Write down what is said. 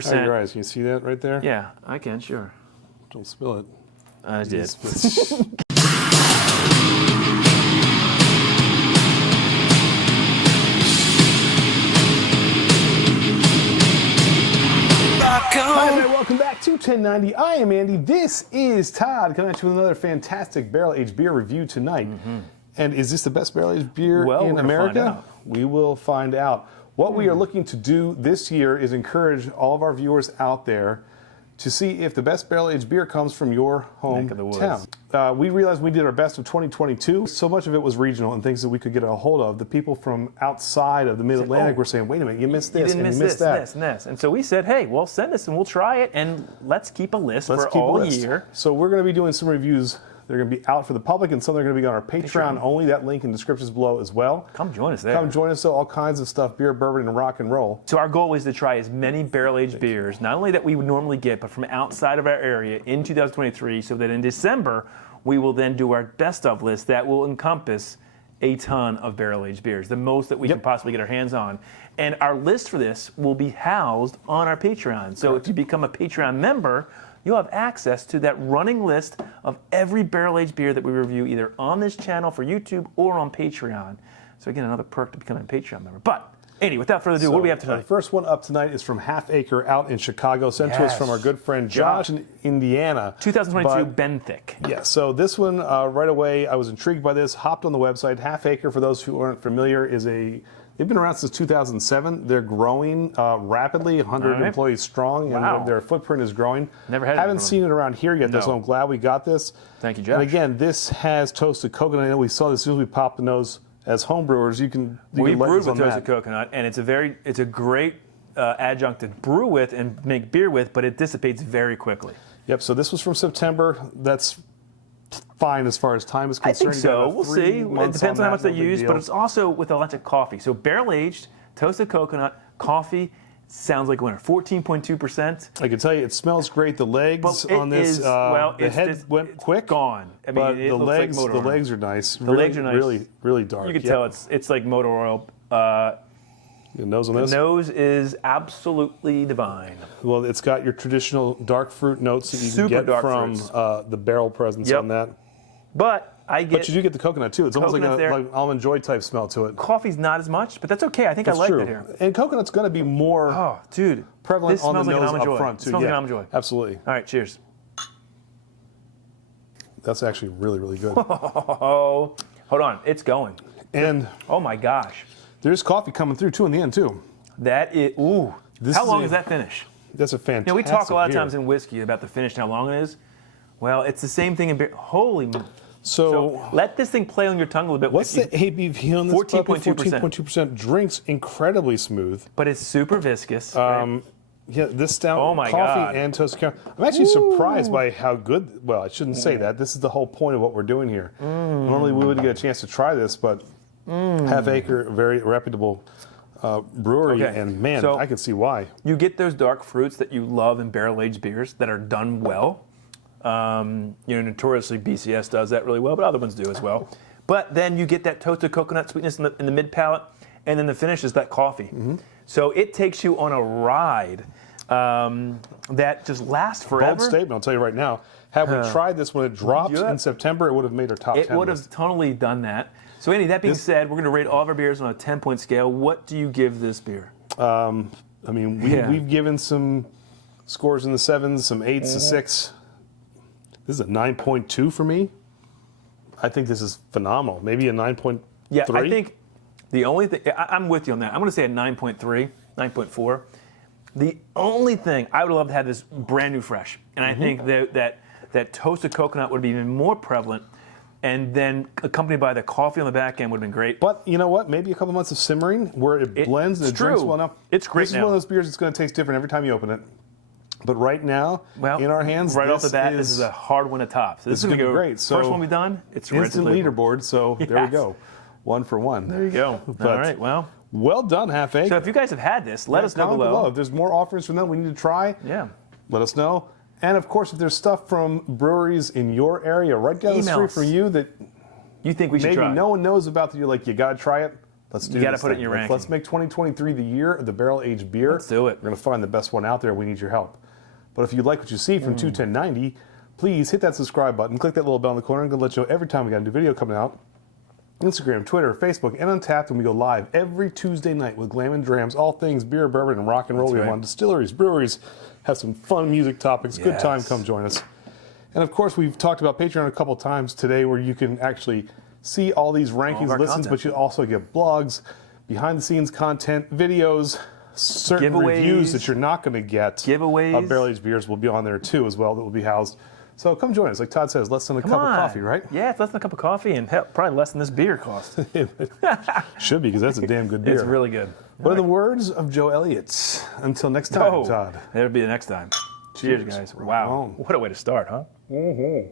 6%. Your eyes. Can you see that right there? Yeah, I can, sure. Don't spill it. I did. Hi everybody, welcome back to 1090. I am Andy. This is Todd coming at you with another fantastic barrel-aged beer review tonight. And is this the best barrel-aged beer in America? We will find out. What we are looking to do this year is encourage all of our viewers out there to see if the best barrel-aged beer comes from your hometown. We realized we did our best of 2022. So much of it was regional and things that we could get a hold of. The people from outside of the Mid-Atlantic were saying, wait a minute, you missed this, and you missed that. This, and this. And so we said, hey, well, send us and we'll try it, and let's keep a list for all year. So we're going to be doing some reviews. They're going to be out for the public, and some are going to be on our Patreon only. That link in the description is below as well. Come join us there. Come join us. So all kinds of stuff, beer, bourbon, and rock and roll. So our goal is to try as many barrel-aged beers, not only that we would normally get, but from outside of our area in 2023, so that in December, we will then do our best of list that will encompass a ton of barrel-aged beers, the most that we can possibly get our hands on. And our list for this will be housed on our Patreon. So if you become a Patreon member, you'll have access to that running list of every barrel-aged beer that we review either on this channel for YouTube or on Patreon. So again, another perk to becoming a Patreon member. But Andy, without further ado, what do we have tonight? The first one up tonight is from Half Acre out in Chicago, sent to us from our good friend Josh in Indiana. 2022 Benthic. Yeah, so this one, right away, I was intrigued by this, hopped on the website. Half Acre, for those who aren't familiar, is they've been around since 2007. They're growing rapidly, 100 employees strong, and their footprint is growing. Haven't seen it around here yet, though, so I'm glad we got this. Thank you, Josh. And again, this has toasted coconut in it. We saw this as soon as we popped the nose. As home brewers, you can we brewed with toasted coconut, and it's a great adjunct to brew with and make beer with, but it dissipates very quickly. Yep. So this was from September. That's fine as far as time is concerned. I think so. We'll see. It depends on how much they use, but it's also with a lot of coffee. So barrel aged, toasted coconut, coffee. Sounds like a winner. 14.2%. I can tell you, it smells great. The legs on this, the head went quick. Gone. I mean, but the legs are nice. The legs are nice. Really, really dark. You can tell it's like motor oil. The nose on this? The nose is absolutely divine. Well, it's got your traditional dark fruit notes that you can get from the barrel presence on that. But you do get the coconut too. It's almost like an almond joy type smell to it. Coffee's not as much, but that's okay. I think I like that here. And coconut's going to be more prevalent on the nose up front too. It smells like an almond joy. Absolutely. All right, cheers. That's actually really, really good. Oh, hold on, it's going. And oh my gosh, there's coffee coming through too in the end too. That is How long is that finish? That's a fantastic. We talk a lot of times in whiskey about the finish and how long it is. Well, it's the same thing in beer. Holy. So let this thing play on your tongue a little bit. What's the ABV on this? 14.2%. 14.2%. Drinks incredibly smooth. But it's super viscous. Right? Yeah, this stout, coffee and toasted caramel. I'm actually surprised by how good. Well, I shouldn't say that. This is the whole point of what we're doing here. Normally we wouldn't get a chance to try this, but Half Acre, very reputable brewery, and man, so I can see why. You get those dark fruits that you love in barrel-aged beers that are done well. Notoriously BCS does that really well, but other ones do as well. But then you get that toasted coconut sweetness in the mid palate, and then the finish is that coffee. So it takes you on a ride that just lasts forever. Bold statement, I'll tell you right now. Had we tried this when it dropped in September, it would have made our top 10 It would have totally done that. So Andy, that being said, we're going to rate all of our beers on a 10-point scale. What do you give this beer? I mean, we've given some scores in the 7s, some 8s, a 6. This is a 9.2 for me. I think this is phenomenal. Maybe a 9.3. Yeah, I think the only thing, I'm with you on that. I'm going to say a 9.3, 9.4. The only thing, I would love to have this brand new fresh. And I think that toasted coconut would be even more prevalent. And then accompanied by the coffee on the back end would have been great. But you know what? Maybe a couple months of simmering where it blends and it drinks well enough. It's great. This is one of those beers that's going to taste different every time you open it. But right now, in our hands, right off the bat, this is a hard one to top. So this is going to go great. So first one we've done, it's instant leaderboard. So there we go, 1 for 1. There you go. All right, well done, Half Acre. So if you guys have had this, let us know below. If there's more offerings from them we need to try, let us know. And of course, if there's stuff from breweries in your area, right down the street from you that you think we should try, maybe no one knows about that, you're like, you got to try it. Let's do You got to this put it in thing. your ranking. Let's make 2023 the year of the barrel-aged beer. Let's do it. We're going to find the best one out there. We need your help. But if you like what you see from 21090, please hit that subscribe button, click that little bell in the corner. I'm going to let you know every time we got a new video coming out. Instagram, Twitter, Facebook, and Untappd, and we go live every Tuesday night with Glam and Drams, all things beer, bourbon, and rock and roll. That's We right. have on distilleries, breweries, have some fun music topics. Good Yes. time, come join us. And of course, we've talked about Patreon a couple times today where you can actually see all these rankings, our listens, content. but you also get blogs, behind the scenes content, videos, certain Giveaways. reviews that you're not going to get. Giveaways. Of barrel-aged beers will be on there too as well that will be housed. So come join us. Like Todd says, less than a cup of coffee, right? Yeah, it's less than a cup of coffee, and hell, probably less than this beer costs. Should be, because that's a damn good beer. It's really good. What are the words of Joe Elliott? Until next time, Todd. That'll be the next time. Cheers, guys. Wow. on. What a way to start, huh? Mm-hmm.